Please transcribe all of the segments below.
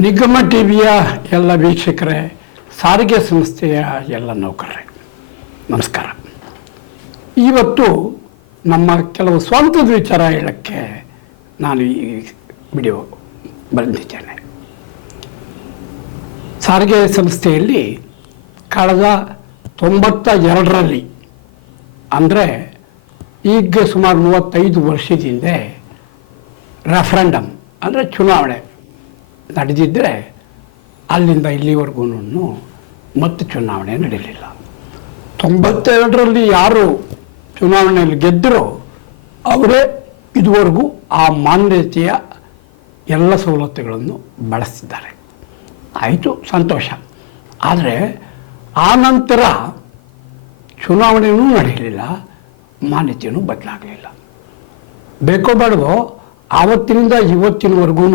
ನಿಗಮ ಟಿವಿಯ ಎಲ್ಲ ವೀಕ್ಷಕರೇ, ಸಾರಿಗೆ ಸಂಸ್ಥೆಯ ಎಲ್ಲ ನೌಕರರೇ, ನಮಸ್ಕಾರ. ಇವತ್ತು ನಮ್ಮ ಕೆಲವು ಸ್ವಂತದ ವಿಚಾರ ಹೇಳೋಕ್ಕೆ ನಾನು ಈ ವಿಡಿಯೋ ಬಂದಿದ್ದೇನೆ. ಸಾರಿಗೆ ಸಂಸ್ಥೆಯಲ್ಲಿ ಕಳೆದ 92ರಲ್ಲಿ ಅಂದರೆ ಈಗ ಸುಮಾರು 35 ವರ್ಷದ ಹಿಂದೆ ರೆಫರೆಂಡಮ್ ಅಂದರೆ ಚುನಾವಣೆ ನಡೆದಿದ್ದರೆ ಅಲ್ಲಿಂದ ಇಲ್ಲಿವರೆಗೂ ಮತ್ತೆ ಚುನಾವಣೆ ನಡೆಯಲಿಲ್ಲ. 92ರಲ್ಲಿ ಯಾರು ಚುನಾವಣೆಯಲ್ಲಿ ಗೆದ್ದರೋ ಅವರೇ ಇದುವರೆಗೂ ಆ ಮಾನ್ಯತೆಯ ಎಲ್ಲ ಸವಲತ್ತುಗಳನ್ನು ಬಳಸ್ತಿದ್ದಾರೆ. ಆಯಿತು, ಸಂತೋಷ. ಆದರೆ ಆ ನಂತರ ಚುನಾವಣೆಯೂ ನಡೆಯಲಿಲ್ಲ, ಮಾನ್ಯತೆಯೂ ಬದಲಾಗಲಿಲ್ಲ. ಬೇಕೋ ಬೇಡವೋ ಆವತ್ತಿನಿಂದ ಇವತ್ತಿನವರೆಗೂ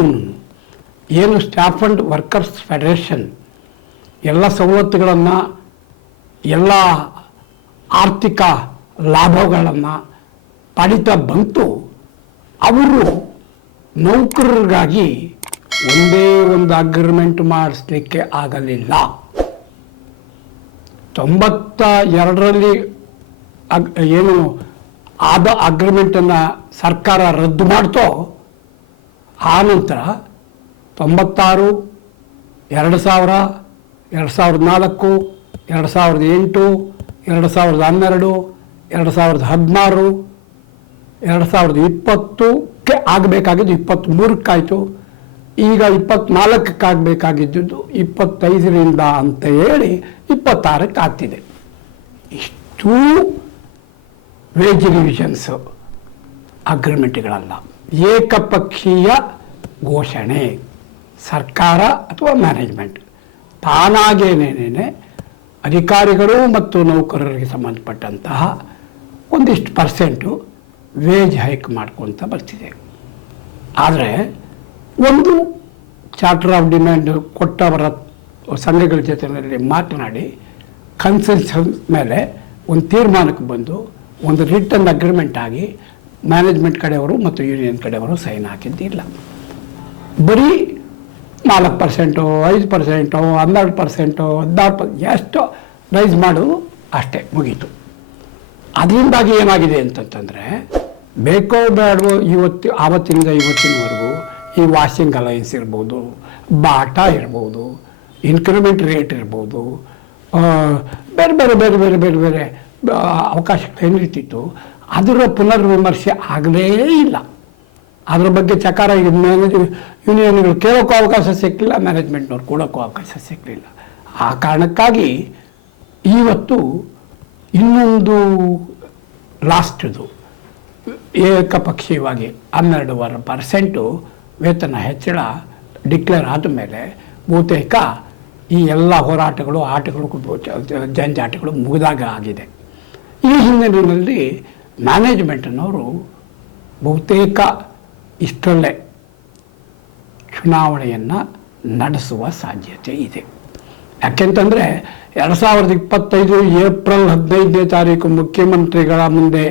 ಏನು ಸ್ಟಾಫ್ ಆ್ಯಂಡ್ ವರ್ಕರ್ಸ್ ಫೆಡರೇಷನ್ ಎಲ್ಲ ಸವಲತ್ತುಗಳನ್ನು, ಎಲ್ಲ ಆರ್ಥಿಕ ಲಾಭಗಳನ್ನು ಪಡಿತಾ ಬಂತು, ಅವರು ನೌಕರರಿಗಾಗಿ ಒಂದೇ ಒಂದು ಅಗ್ರಿಮೆಂಟ್ ಮಾಡಿಸ್ಲಿಕ್ಕೆ ಆಗಲಿಲ್ಲ. 92ರಲ್ಲಿ ಏನು ಆದ ಅಗ್ರಿಮೆಂಟನ್ನು ಸರ್ಕಾರ ರದ್ದು ಮಾಡ್ತೋ, ಆ ನಂತರ 96, 2000, 2004, 2008, 2012, 2016, 2020ಕ್ಕೆ ಆಗಬೇಕಾಗಿದ್ದು 23ಕ್ಕಾಯಿತು. ಈಗ 24ಕ್ಕೆ ಆಗಬೇಕಾಗಿದ್ದು 25ರಿಂದ ಅಂತ ಹೇಳಿ 26ಕ್ಕೆ ಆಗ್ತಿದೆ. ಇಷ್ಟೂ ವೇಜ್ ರಿವಿಷನ್ಸು ಅಗ್ರಿಮೆಂಟ್ಗಳಲ್ಲ, ಏಕಪಕ್ಷೀಯ ಘೋಷಣೆ. ಸರ್ಕಾರ ಅಥವಾ ಮ್ಯಾನೇಜ್ಮೆಂಟ್ ತಾನಾಗೇನೇನೆ ಅಧಿಕಾರಿಗಳು ಮತ್ತು ನೌಕರರಿಗೆ ಸಂಬಂಧಪಟ್ಟಂತಹ ಒಂದಿಷ್ಟು ಪರ್ಸೆಂಟು ವೇಜ್ ಹೈಕ್ ಮಾಡ್ಕೊತ ಬರ್ತಿದೆ. ಆದರೆ ಒಂದು ಚಾರ್ಟರ್ ಆಫ್ ಡಿಮ್ಯಾಂಡ್ ಕೊಟ್ಟವರ ಸಂಘಗಳ ಜೊತೆಯಲ್ಲಿ ಮಾತನಾಡಿ ಕನ್ಸೆನ್ಸಸ್ ಮೇಲೆ ಒಂದು ತೀರ್ಮಾನಕ್ಕೆ ಬಂದು ಒಂದು ರಿಟರ್ನ್ ಅಗ್ರಿಮೆಂಟ್ ಆಗಿ ಮ್ಯಾನೇಜ್ಮೆಂಟ್ ಕಡೆಯವರು ಮತ್ತು ಯೂನಿಯನ್ ಕಡೆಯವರು ಸೈನ್ ಹಾಕಿದ್ದಿಲ್ಲ. ಬರೀ 4%, 5%, 12%, 16% ಎಷ್ಟು ರೈಸ್ ಮಾಡೋದು ಅಷ್ಟೇ, ಮುಗೀತು. ಅದರಿಂದಾಗಿ ಏನಾಗಿದೆ ಅಂತಂತಂದರೆ, ಬೇಕೋ ಬೇಡವೋ ಆವತ್ತಿನಿಂದ ಇವತ್ತಿನವರೆಗೂ ಈ ವಾಷಿಂಗ್ ಅಲೈನ್ಸ್ ಇರ್ಬೋದು, ಬಾಟಾ ಇರ್ಬೋದು, ಇನ್ಕ್ರಿಮೆಂಟ್ ರೇಟ್ ಇರ್ಬೋದು, ಬೇರೆ ಬೇರೆ ಬೇರೆ ಬೇರೆ ಬೇರೆ ಬೇರೆ ಅವಕಾಶಗಳು ಏನಿರ್ತಿತ್ತು, ಅದರ ಪುನರ್ವಿಮರ್ಶೆ ಆಗಲೇ ಇಲ್ಲ. ಅದರ ಬಗ್ಗೆ ಚಕಾರ ಯೂನಿಯನ್ಗಳು ಕೇಳೋಕ್ಕೂ ಅವಕಾಶ ಸಿಕ್ಕಲಿಲ್ಲ, ಮ್ಯಾನೇಜ್ಮೆಂಟ್ನವ್ರು ಕೊಡೋಕ್ಕೂ ಅವಕಾಶ ಸಿಕ್ಕಲಿಲ್ಲ. ಆ ಕಾರಣಕ್ಕಾಗಿ ಇವತ್ತು ಇನ್ನೊಂದು ಲಾಸ್ಟ್ದು ಏಕಪಕ್ಷೀಯವಾಗಿ 12% ವೇತನ ಹೆಚ್ಚಳ ಡಿಕ್ಲೇರ್ ಆದ ಮೇಲೆ ಬಹುತೇಕ ಈ ಎಲ್ಲ ಹೋರಾಟಗಳು, ಆಟಗಳು, ಜಂಜಾಟಗಳು ಮುಗಿದಾಗ ಆಗಿದೆ. ಈ ಹಿನ್ನೆಲೆಯಲ್ಲಿ ಮ್ಯಾನೇಜ್ಮೆಂಟ್ನವರು ಬಹುತೇಕ ಇಷ್ಟರಲ್ಲೇ ಚುನಾವಣೆಯನ್ನು ನಡೆಸುವ ಸಾಧ್ಯತೆ ಇದೆ. ಯಾಕೆಂತಂದರೆ 2025 ಏಪ್ರಿಲ್ 15ನೇ ತಾರೀಕು ಮುಖ್ಯಮಂತ್ರಿಗಳ ಮುಂದೆ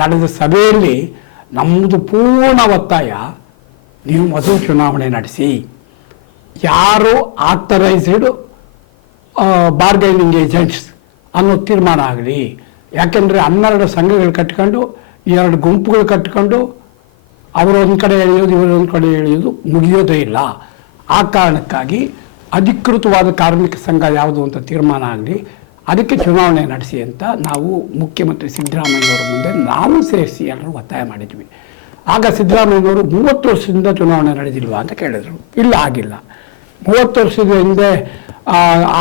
ನಡೆದ ಸಭೆಯಲ್ಲಿ ನಮ್ಮದು ಪೂರ್ಣ ಒತ್ತಾಯ, ನೀವು ಮೊದಲು ಚುನಾವಣೆ ನಡೆಸಿ, ಯಾರು ಆಥರೈಸ್ಡ್ ಬಾರ್ಗೈನಿಂಗ್ ಏಜೆಂಟ್ಸ್ ಅನ್ನೋ ತೀರ್ಮಾನ ಆಗಲಿ. ಯಾಕೆಂದರೆ 12 ಸಂಘಗಳು ಕಟ್ಕೊಂಡು 2 ಗುಂಪುಗಳು ಕಟ್ಕೊಂಡು ಅವರು ಒಂದು ಕಡೆ ಎಳೆಯೋದು, ಇವರು ಒಂದು ಕಡೆ ಎಳೆಯೋದು ಮುಗಿಯೋದೇ ಇಲ್ಲ. ಆ ಕಾರಣಕ್ಕಾಗಿ ಅಧಿಕೃತವಾದ ಕಾರ್ಮಿಕ ಸಂಘ ಯಾವುದು ಅಂತ ತೀರ್ಮಾನ ಆಗಲಿ, ಅದಕ್ಕೆ ಚುನಾವಣೆ ನಡೆಸಿ ಅಂತ ನಾವು ಮುಖ್ಯಮಂತ್ರಿ ಸಿದ್ದರಾಮಯ್ಯನವರ ಮುಂದೆ ನಾವು ಸೇರಿಸಿ ಎಲ್ಲರೂ ಒತ್ತಾಯ ಮಾಡಿದ್ವಿ. ಆಗ ಸಿದ್ದರಾಮಯ್ಯನವರು 30 ವರ್ಷದಿಂದ ಚುನಾವಣೆ ನಡೆದಿಲ್ವಾ ಅಂತ ಕೇಳಿದರು. ಇಲ್ಲ, ಆಗಿಲ್ಲ. 30 ವರ್ಷದ ಹಿಂದೆ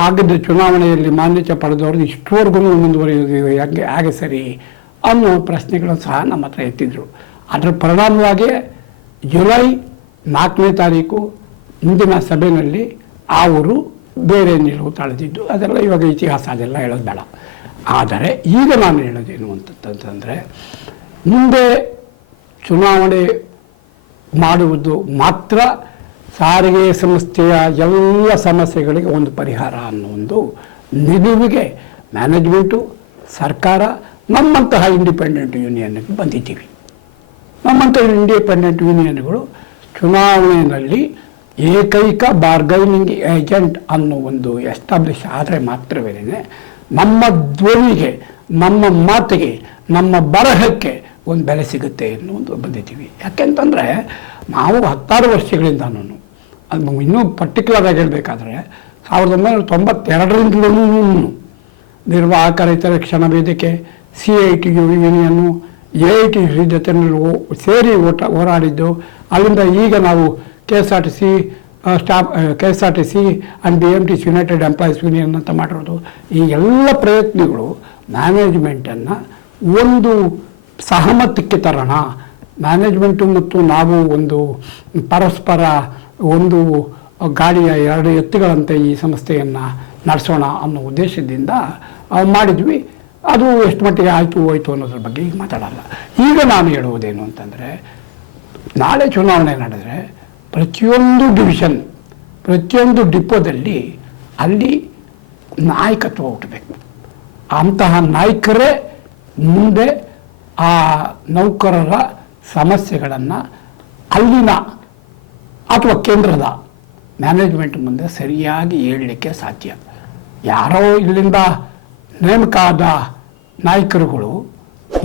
ಆಗಿದ್ದ ಚುನಾವಣೆಯಲ್ಲಿ ಮಾನ್ಯತೆ ಪಡೆದವ್ರದ್ದು ಇಷ್ಟವರೆಗೂ ಮುಂದುವರಿಯೋದು ಹಾಗೆ ಸರಿ ಅನ್ನೋ ಪ್ರಶ್ನೆಗಳನ್ನು ಸಹ ನಮ್ಮ ಹತ್ರ ಎತ್ತಿದ್ರು. ಅದರ ಪರಿಣಾಮವಾಗಿ ಜುಲೈ 4ನೇ ತಾರೀಕು ಮುಂದಿನ ಸಭೆಯಲ್ಲಿ ಅವರು ಬೇರೆ ನಿಲುವು ತಳೆದಿದ್ದು, ಅದೆಲ್ಲ ಇವಾಗ ಇತಿಹಾಸ, ಅದೆಲ್ಲ ಹೇಳೋದು ಬೇಡ. ಆದರೆ ಈಗ ನಾನು ಹೇಳೋದೇನು ಅಂತಂತಂದರೆ, ಮುಂದೆ ಚುನಾವಣೆ ಮಾಡುವುದು ಮಾತ್ರ ಸಾರಿಗೆ ಸಂಸ್ಥೆಯ ಎಲ್ಲ ಸಮಸ್ಯೆಗಳಿಗೆ ಒಂದು ಪರಿಹಾರ ಅನ್ನೋ ಒಂದು ನಿಲುವಿಗೆ ಮ್ಯಾನೇಜ್ಮೆಂಟು, ಸರ್ಕಾರ, ನಮ್ಮಂತಹ ಇಂಡಿಪೆಂಡೆಂಟ್ ಯೂನಿಯನ್ಗೆ ಬಂದಿದ್ದೀವಿ. ನಮ್ಮಂಥ ಇಂಡಿಪೆಂಡೆಂಟ್ ಯೂನಿಯನ್ಗಳು ಚುನಾವಣೆಯಲ್ಲಿ ಏಕೈಕ ಬಾರ್ಗೈನಿಂಗ್ ಏಜೆಂಟ್ ಅನ್ನೋ ಒಂದು ಎಸ್ಟಾಬ್ಲಿಷ್ ಆದರೆ ಮಾತ್ರವೇ ನಮ್ಮ ಧ್ವನಿಗೆ, ನಮ್ಮ ಮಾತಿಗೆ, ನಮ್ಮ ಬರಹಕ್ಕೆ ಒಂದು ಬೆಲೆ ಸಿಗುತ್ತೆ ಅನ್ನೋ ಒಂದು ಬಂದಿದ್ದೀವಿ. ಯಾಕೆಂತಂದರೆ ನಾವು 10 ವರ್ಷಗಳಿಂದನೂ, ಅದು ಇನ್ನೂ ಪರ್ಟಿಕ್ಯುಲರ್ ಆಗಿ ಹೇಳಬೇಕಾದ್ರೆ 1992ರಿಂದಲೂ ನಿರ್ವಾಹಕ ರೈತರ ರಕ್ಷಣಾ ವೇದಿಕೆ, CITU ಯೂನಿಯನ್ನು, AITC ಜೊತೆಯಲ್ಲಿ ಸೇರಿ ಹೋರಾಡಿದ್ದು. ಅಲ್ಲಿಂದ ಈಗ ನಾವು KSRTC and BMTC United employees union ಅಂತ ಮಾಡಿರೋದು. ಈ ಎಲ್ಲ ಪ್ರಯತ್ನಗಳು ಮ್ಯಾನೇಜ್ಮೆಂಟನ್ನು ಒಂದು ಸಹಮತಕ್ಕೆ ತರೋಣ, ಮ್ಯಾನೇಜ್ಮೆಂಟು ಮತ್ತು ನಾವು ಒಂದು ಪರಸ್ಪರ ಒಂದು ಗಾಡಿಯ 2 ಎತ್ತುಗಳಂತೆ ಈ ಸಂಸ್ಥೆಯನ್ನು ನಡೆಸೋಣ ಅನ್ನೋ ಉದ್ದೇಶದಿಂದ ಮಾಡಿದ್ವಿ. ಅದು ಎಷ್ಟು ಮಟ್ಟಿಗೆ ಆಯಿತು ಹೋಯಿತು ಅನ್ನೋದ್ರ ಬಗ್ಗೆ ಈಗ ಮಾತಾಡಲ್ಲ. ಈಗ ನಾನು ಹೇಳುವುದೇನು ಅಂತಂದರೆ, ನಾಳೆ ಚುನಾವಣೆ ನಡೆದರೆ ಪ್ರತಿಯೊಂದು ಡಿವಿಷನ್, ಪ್ರತಿಯೊಂದು ಡಿಪೋದಲ್ಲಿ ಅಲ್ಲಿ ನಾಯಕತ್ವ ಹುಟ್ಟಬೇಕು. ಅಂತಹ ನಾಯಕರೇ ಮುಂದೆ ಆ ನೌಕರರ ಸಮಸ್ಯೆಗಳನ್ನು ಅಲ್ಲಿನ ಅಥವಾ ಕೇಂದ್ರದ ಮ್ಯಾನೇಜ್ಮೆಂಟ್ ಮುಂದೆ ಸರಿಯಾಗಿ ಹೇಳಲಿಕ್ಕೆ ಸಾಧ್ಯ. ಯಾರೋ ಇಲ್ಲಿಂದ ನೇಮಕ ಆದ ನಾಯಕರುಗಳು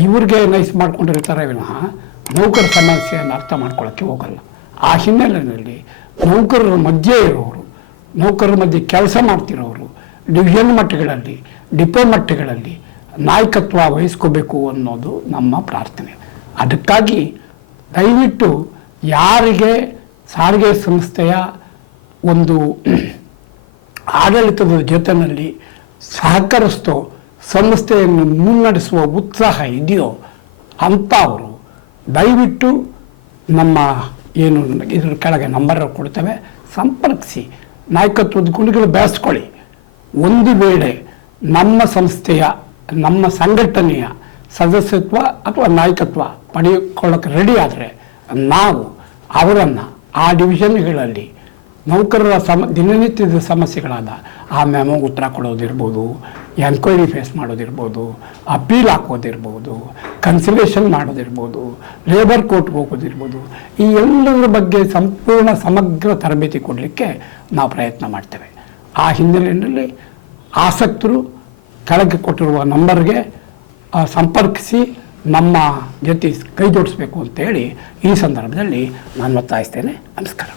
ಇವ್ರಿಗೆ ನೈಸ್ ಮಾಡ್ಕೊಂಡಿರ್ತಾರೆ ವಿನಃ ನೌಕರ ಸಮಸ್ಯೆಯನ್ನು ಅರ್ಥ ಮಾಡ್ಕೊಳ್ಳೋಕ್ಕೆ ಹೋಗಲ್ಲ. ಆ ಹಿನ್ನೆಲೆಯಲ್ಲಿ ನೌಕರರ ಮಧ್ಯೆ ಇರೋರು, ನೌಕರರ ಮಧ್ಯೆ ಕೆಲಸ ಮಾಡ್ತಿರೋರು ಡಿವಿಷನ್ ಮಟ್ಟಗಳಲ್ಲಿ, ಡಿಪೋ ಮಟ್ಟಗಳಲ್ಲಿ ನಾಯಕತ್ವ ವಹಿಸ್ಕೋಬೇಕು ಅನ್ನೋದು ನಮ್ಮ ಪ್ರಾರ್ಥನೆ. ಅದಕ್ಕಾಗಿ ದಯವಿಟ್ಟು ಯಾರಿಗೆ ಸಾರಿಗೆ ಸಂಸ್ಥೆಯ ಒಂದು ಆಡಳಿತದ ಜೊತೆಯಲ್ಲಿ ಸಹಕರಿಸ್ತೋ, ಸಂಸ್ಥೆಯನ್ನು ಮುನ್ನಡೆಸುವ ಉತ್ಸಾಹ ಇದೆಯೋ ಅಂಥವರು ದಯವಿಟ್ಟು ನಮ್ಮ ಏನು ಇದ್ರ ಕೆಳಗೆ ನಂಬರ್ ಕೊಡ್ತೇವೆ, ಸಂಪರ್ಕಿಸಿ ನಾಯಕತ್ವದ ಗುಣಗಳು ಬೆಳೆಸ್ಕೊಳ್ಳಿ. ಒಂದು ವೇಳೆ ನಮ್ಮ ಸಂಸ್ಥೆಯ, ನಮ್ಮ ಸಂಘಟನೆಯ ಸದಸ್ಯತ್ವ ಅಥವಾ ನಾಯಕತ್ವ ಪಡೆದುಕೊಳ್ಳೋಕೆ ರೆಡಿ ಆದರೆ ನಾವು ಅವರನ್ನು ಆ ಡಿವಿಷನ್ಗಳಲ್ಲಿ ನೌಕರರ ದಿನನಿತ್ಯದ ಸಮಸ್ಯೆಗಳಾದ ಆ ಮೆಮೊ ಉತ್ತರ ಕೊಡೋದಿರ್ಬೋದು, ಎನ್ಕ್ವೈರಿ ಫೇಸ್ ಮಾಡೋದಿರ್ಬೋದು, ಅಪೀಲ್ ಹಾಕೋದಿರ್ಬೋದು, ಕನ್ಸಿಲೇಷನ್ ಮಾಡೋದಿರ್ಬೋದು, ಲೇಬರ್ ಕೋರ್ಟ್ಗೆ ಹೋಗೋದಿರ್ಬೋದು, ಈ ಎಲ್ಲದರ ಬಗ್ಗೆ ಸಂಪೂರ್ಣ ಸಮಗ್ರ ತರಬೇತಿ ಕೊಡಲಿಕ್ಕೆ ನಾವು ಪ್ರಯತ್ನ ಮಾಡ್ತೇವೆ. ಆ ಹಿನ್ನೆಲೆಯಲ್ಲಿ ಆಸಕ್ತರು ಕೆಳಗೆ ಕೊಟ್ಟಿರುವ ನಂಬರ್ಗೆ ಸಂಪರ್ಕಿಸಿ ನಮ್ಮ ಜೊತೆ ಕೈ ಜೋಡಿಸ್ಬೇಕು ಅಂತೇಳಿ ಈ ಸಂದರ್ಭದಲ್ಲಿ ನಾನು ಒತ್ತಾಯಿಸ್ತೇನೆ. ನಮಸ್ಕಾರ.